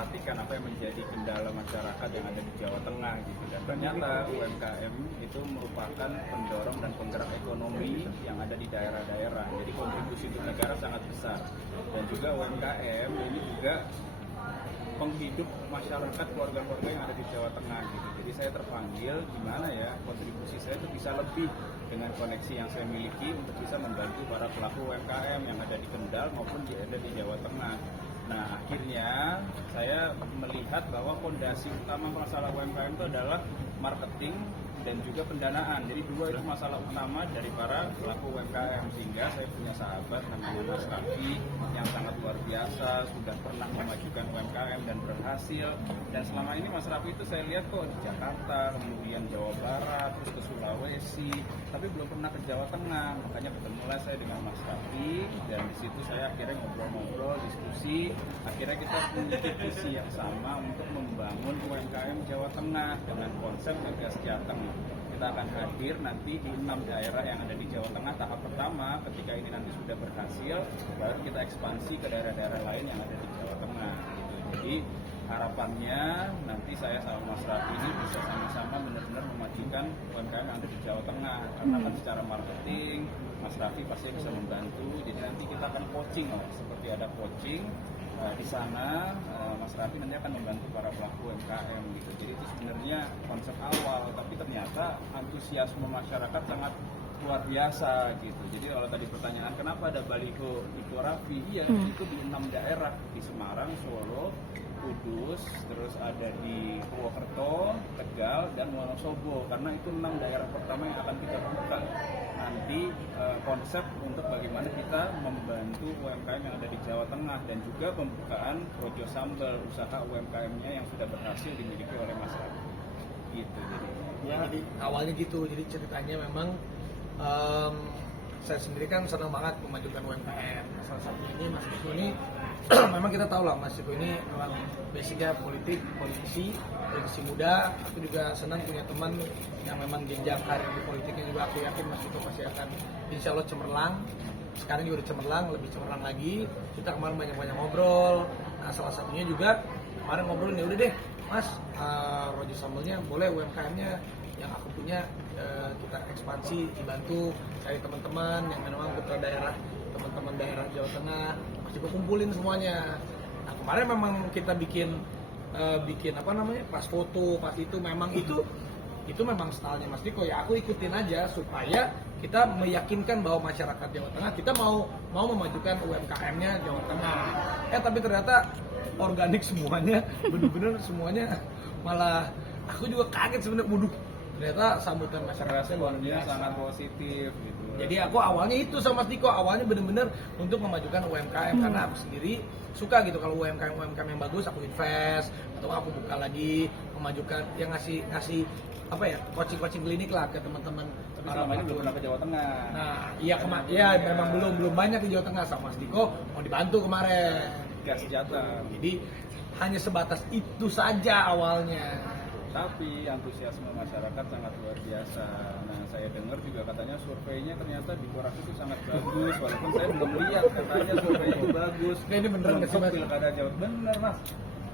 memperhatikan apa yang menjadi kendala masyarakat yang ada di Jawa Tengah gitu. Dan ternyata UMKM itu merupakan pendorong dan penggerak ekonomi yang ada di daerah-daerah. Jadi kontribusi untuk negara sangat besar. Dan juga UMKM ini juga penghidup masyarakat keluarga-keluarga yang ada di Jawa Tengah gitu. Jadi saya terpanggil gimana ya kontribusi saya itu bisa lebih dengan koneksi yang saya miliki untuk bisa membantu para pelaku UMKM yang ada di Kendal maupun ada di Jawa Tengah. Nah akhirnya saya melihat bahwa fondasi utama masalah UMKM itu adalah marketing dan juga pendanaan. Jadi dua itu masalah utama dari para pelaku UMKM, sehingga saya punya sahabat namanya Mas Raffi yang sangat luar biasa, sudah pernah memajukan UMKM dan berhasil. Dan selama ini Mas Raffi itu saya lihat kok di Jakarta, kemudian Jawa Barat, terus ke Sulawesi, tapi belum pernah ke Jawa Tengah. Makanya ketemulah saya dengan Mas Raffi, dan di situ saya akhirnya ngobrol-ngobrol, diskusi. Akhirnya kita punya visi yang sama untuk membangun UMKM Jawa Tengah dengan konsep Gas Jateng. Kita akan hadir nanti di 6 daerah yang ada di Jawa Tengah. Tahap pertama, ketika ini nanti sudah berhasil, baru kita ekspansi ke daerah-daerah lain yang ada di Jawa Tengah gitu. Jadi harapannya nanti saya sama Mas Raffi ini bisa sama-sama benar-benar memajukan UMKM yang ada di Jawa Tengah. Karena kan secara marketing Mas Raffi pasti bisa membantu. Jadi nanti kita akan coaching, seperti ada coaching di sana. Mas Raffi nanti akan membantu para pelaku UMKM gitu. Jadi itu sebenarnya konsep awal, tapi ternyata antusiasme masyarakat sangat luar biasa gitu. Jadi kalau tadi pertanyaan kenapa ada baliho Iko Raffi, iya itu di 6 daerah, di Semarang, Solo, Kudus, terus ada di Purwokerto, Tegal, dan Wonosobo. Karena itu 6 daerah pertama yang akan kita buka nanti konsep untuk bagaimana kita membantu UMKM yang ada di Jawa Tengah, dan juga pembukaan Projo Sambal, usaha UMKM-nya yang sudah berhasil dimiliki oleh masyarakat. Gitu jadi awalnya gitu. Jadi ceritanya memang saya sendiri kan senang banget memajukan UMKM. Salah satu ini Mas Iko ini memang kita tahu lah Mas Iko ini memang basicnya politisi muda. Aku juga senang punya teman yang memang jenjang karir di politiknya juga. Aku yakin Mas Iko pasti akan insya Allah cemerlang. Sekarang juga udah cemerlang, lebih cemerlang lagi. Kita kemarin banyak-banyak ngobrol. Nah salah satunya juga kemarin ngobrol nih, udah deh Mas, Projo Sambalnya boleh UMKM-nya yang aku punya kita ekspansi, dibantu cari teman-teman yang memang putra daerah, teman-teman daerah Jawa Tengah, masih kumpulin semuanya. Nah kemarin memang kita bikin apa namanya, pas foto, pas itu memang itu memang stylenya Mas Diko ya, aku ikutin aja supaya kita meyakinkan bahwa masyarakat Jawa Tengah kita mau memajukan UMKM-nya Jawa Tengah. Tapi ternyata organik semuanya, bener-bener semuanya, malah aku juga kaget sebenarnya, ternyata sambutan masyarakatnya luar biasa, sangat positif gitu. Jadi aku awalnya itu sama Mas Diko, awalnya bener-bener untuk memajukan UMKM karena aku sendiri suka gitu kalau UMKM yang bagus aku invest, atau aku buka lagi memajukan yang ngasih apa ya, coaching klinik lah ke teman-teman. Selama ini belum pernah ke Jawa Tengah. Nah iya memang belum banyak di Jawa Tengah. Sama Mas Diko mau dibantu kemarin Gas Jateng. Jadi hanya sebatas itu saja awalnya. Tapi antusiasme masyarakat sangat luar biasa. Nah, saya dengar juga katanya surveinya ternyata di Koras itu sangat bagus, walaupun saya belum lihat, katanya survei itu bagus. Nah, ini beneran nggak sih Mas? Pilkada Jawa, bener Mas.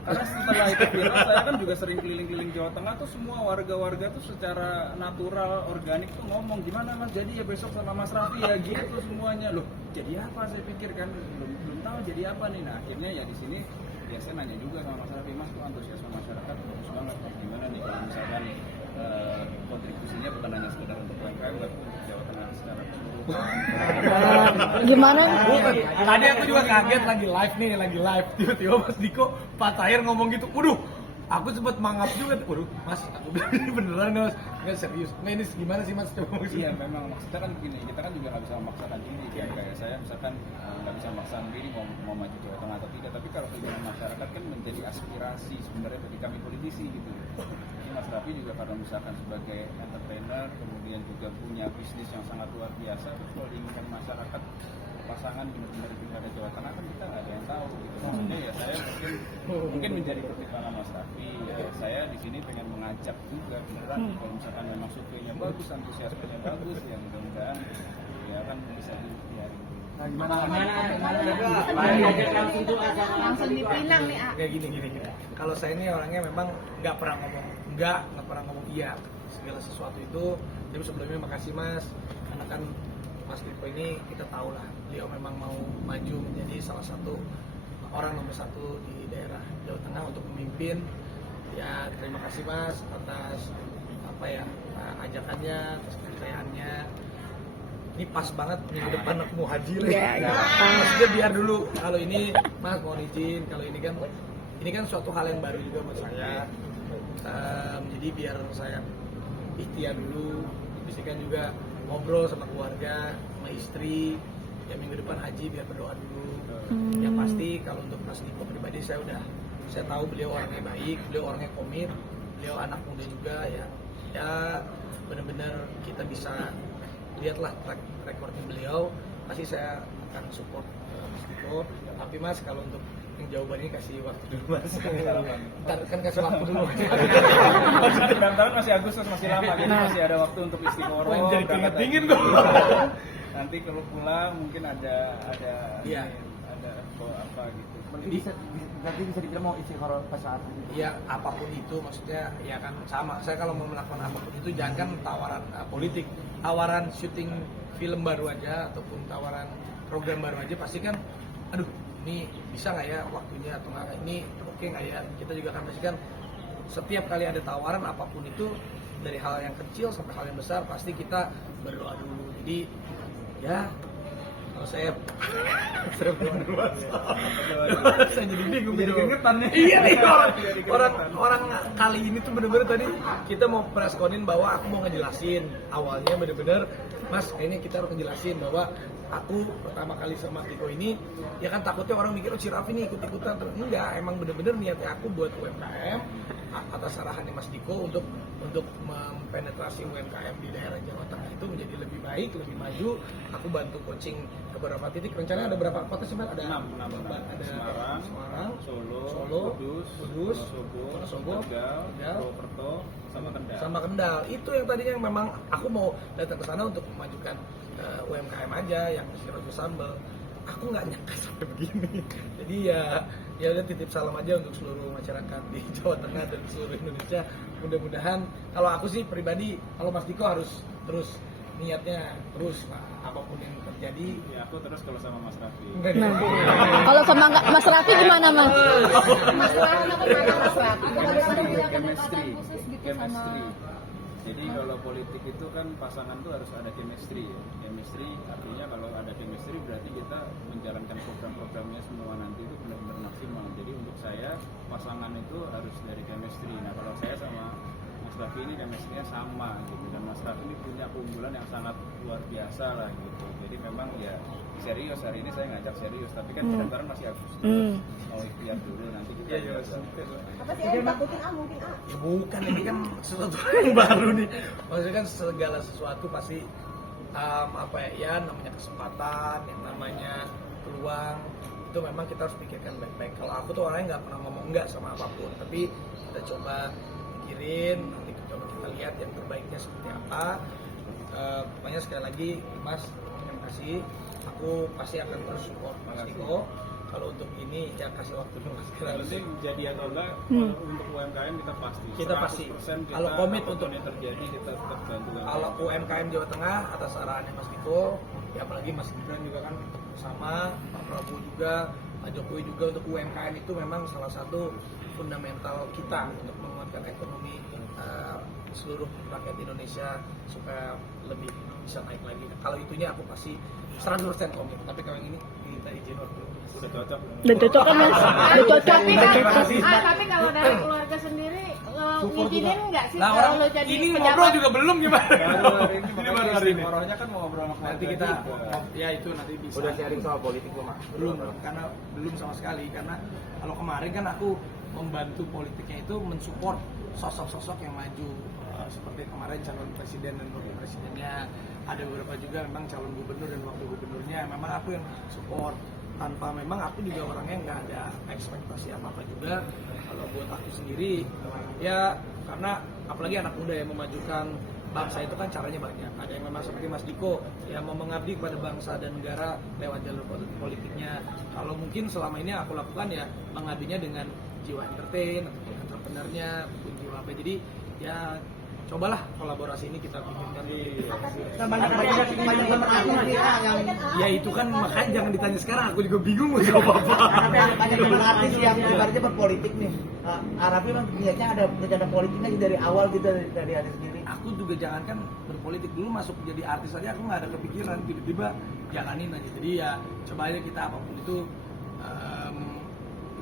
Karena setelah itu viral, saya kan juga sering keliling-keliling Jawa Tengah tuh, semua warga-warga tuh secara natural, organik tuh ngomong, gimana Mas, jadi ya besok sama Mas Raffi ya gitu semuanya. Loh, jadi apa, saya pikir kan belum tahu jadi apa nih. Nah, akhirnya ya di sini ya saya nanya juga sama Mas Raffi, Mas, tuh antusiasme masyarakat bagus banget, Mas, gimana nih kalau misalkan kontribusinya bukan hanya sekedar untuk UMKM, tapi untuk Jawa Tengah secara keseluruhan. Gimana? Tadi aku juga kaget lagi live tiba-tiba Mas Diko Pak Tahir ngomong gitu, waduh, aku sempat mangap juga, waduh Mas, aku bilang ini beneran Mas, nggak serius, nah ini gimana sih Mas, coba Iya memang maksudnya kan begini, kita kan juga nggak bisa memaksakan diri kan, kayak saya misalkan nggak bisa memaksakan diri mau maju Jawa Tengah atau tidak, tapi kalau keinginan masyarakat kan menjadi aspirasi sebenarnya bagi kami politisi gitu. Jadi Mas Raffi juga karena misalkan sebagai entrepreneur, kemudian juga punya bisnis yang sangat luar biasa, terus kalau diinginkan masyarakat pasangan benar-benar di Pilkada Jawa Tengah kan kita nggak ada yang tahu gitu. Maksudnya ya saya mungkin menjadi pertimbangan Mas Raffi. Ya, saya di sini pengen mengajak juga beneran kalau misalkan memang surveinya bagus, antusiasmenya bagus, ya mudah-mudahan ya kan bisa dihiari. Langsung dipinang nih, A. Kayak gini. Kalau saya ini orangnya memang nggak pernah ngomong iya segala sesuatu itu. Jadi sebelumnya makasih Mas, karena kan Mas Diko ini kita tahu lah, beliau memang mau maju menjadi salah satu orang nomor 1 di daerah Jawa Tengah untuk memimpin. Ya terima kasih Mas atas ajakannya, atas kepercayaannya. Ini pas banget minggu depan aku mau haji. Maksudnya biar dulu kalau ini Mas mohon izin, kalau ini kan suatu hal yang baru juga buat saya. Jadi biar saya ikhtiar dulu, bisikan juga ngobrol sama keluarga, sama istri. Ya minggu depan haji biar berdoa dulu. Yang pasti kalau untuk Mas Diko pribadi saya tahu beliau orangnya baik, beliau orangnya komit, beliau anak muda juga ya benar-benar kita bisa lihatlah track recordnya beliau. Pasti saya akan support Mas Diko. Tapi Mas kalau untuk yang jawaban ini kasih waktu dulu Mas. Ntar kan kasih waktu dulu. Tahun masih Agustus, masih lama, jadi masih ada waktu untuk istiqoroh. Jadi keringat dingin kok. Nanti kalau pulang mungkin ada Iya. ada apa gitu. Berarti bisa dibilang mau istiqoroh pas saat itu. Ya apapun itu maksudnya ya kan sama. Saya kalau mau melakukan apapun itu jangan kan tawaran politik, tawaran syuting film baru aja ataupun tawaran program baru aja pasti kan, aduh ini bisa nggak ya waktunya atau nggak, ini oke nggak ya. Kita juga akan pastikan setiap kali ada tawaran apapun itu dari hal yang kecil sampai hal yang besar pasti kita berdoa dulu. Jadi ya kalau saya berdoa dulu. Saya jadi bingung. Jadi keringetan nih. Iya nih orang kali ini tuh bener-bener tadi kita mau preskonin bahwa aku mau ngejelasin awalnya bener-bener Mas kayaknya kita harus ngejelasin bahwa aku pertama kali sama Diko ini ya kan takutnya orang mikir si Raffi nih ikut-ikutan. Enggak, emang bener-bener niatnya aku buat UMKM atas arahannya Mas Diko untuk mempenetrasi UMKM di daerah Jawa Tengah itu menjadi lebih baik, lebih maju. Aku bantu coaching ke beberapa titik. Rencananya ada berapa kota sih? Ada 6. Ada Semarang, Solo, Kudus, Wonosobo, Tegal, Purwokerto, sama Kendal. Itu yang tadinya memang aku mau datang ke sana untuk memajukan UMKM aja yang si Rojo Sambal. Aku nggak nyangka sampai begini. Jadi ya udah titip salam aja untuk seluruh masyarakat di Jawa Tengah dan seluruh Indonesia. Mudah-mudahan kalau aku sih pribadi, kalau Mas Diko harus terus niatnya terus apapun yang terjadi. Ya aku terus kalau sama Mas Raffi. Kalau sama Mas Raffi gimana Mas? Mas Raffi kemana Mas Raffi? Chemistry. Jadi kalau politik itu kan pasangan tuh harus ada chemistry ya. Chemistry artinya kalau ada chemistry berarti kita menjalankan program-programnya semua nanti itu benar-benar maksimal. Jadi untuk saya pasangan itu harus dari chemistry. Nah kalau saya sama Mas Raffi ini chemistry-nya sama gitu, dan Mas Raffi ini punya keunggulan yang sangat luar biasa lah gitu. Jadi memang ya serius, hari ini saya ngajak serius, tapi kan pendaftaran masih Agustus. Mau ikhtiar dulu nanti kita Apa sih yang takutin mungkin Ya bukan, ini kan sesuatu yang baru nih. Maksudnya kan segala sesuatu pasti namanya kesempatan, yang namanya peluang itu memang kita harus pikirkan baik-baik. Kalau aku tuh orangnya nggak pernah ngomong enggak sama apapun, tapi kita coba pikirin, nanti coba kita lihat yang terbaiknya seperti apa. Pokoknya sekali lagi Mas, terima kasih. Aku pasti akan terus support Mas Diko. Kalau untuk ini ya kasih waktu dulu Mas. Nanti jadi atau enggak untuk UMKM kita pasti. Kalau komit untuk yang terjadi kita tetap bantu. Kalau UMKM Jawa Tengah atas arahannya Mas Diko, ya apalagi Mas Gibran juga kan sama, Pak Prabowo juga, Pak Jokowi juga, untuk UMKM itu memang salah satu fundamental kita untuk menguatkan ekonomi seluruh rakyat Indonesia supaya lebih bisa naik lagi. Kalau itunya aku pasti 100% komit. Tapi kalau yang ini kita izin waktu. Sudah cocok. Udah cocok kan Mas? Udah cocok. Tapi kalau dari keluarga sendiri ngizinin nggak sih Nah, kalau orang lo jadi ini pejabat? ngobrol juga belum gimana? Baru hari ini, Ini baru hari ini. Istiqorohnya kan mau ngobrol sama Nanti kita ya itu nanti bisa. Udah sharing soal politik belum, Mas? Belum, karena belum sama sekali. Karena kalau kemarin kan aku membantu politiknya itu mensupport sosok-sosok yang maju, seperti kemarin calon presiden dan wakil presidennya. Ada beberapa juga memang calon gubernur dan wakil gubernurnya memang aku yang support, tanpa memang aku juga orangnya nggak ada ekspektasi apa-apa juga. Kalau buat aku sendiri ya karena apalagi anak muda yang memajukan bangsa itu kan caranya banyak. Ada yang memang seperti Mas Diko yang mau mengabdi kepada bangsa dan negara lewat jalur politiknya. Kalau mungkin selama ini aku lakukan ya mengabdinya dengan jiwa entertain ataupun entrepreneurnya ataupun jiwa apa. Jadi ya cobalah kolaborasi ini kita bikinkan. Banyak teman artis yang Ya itu kan makanya jangan ditanya sekarang, aku juga bingung mau jawab apa. banyak teman artis yang ibaratnya berpolitik nih. Arafi memang niatnya ada rencana politiknya dari awal gitu dari artis sendiri. Aku juga jangankan berpolitik dulu masuk jadi artis aja aku nggak ada kepikiran, tiba-tiba jalanin aja. Jadi ya coba aja kita apapun itu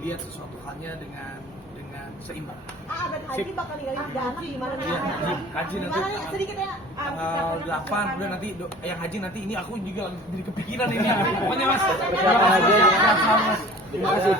lihat sesuatu halnya dengan seimbang. Haji bakal ninggalin 3 anak gimana nih? Iya, haji nanti Gimana nih sedikit ya? tanggal 8 udah nanti yang haji nanti ini aku juga jadi kepikiran ini. Pokoknya Mas. Terima kasih.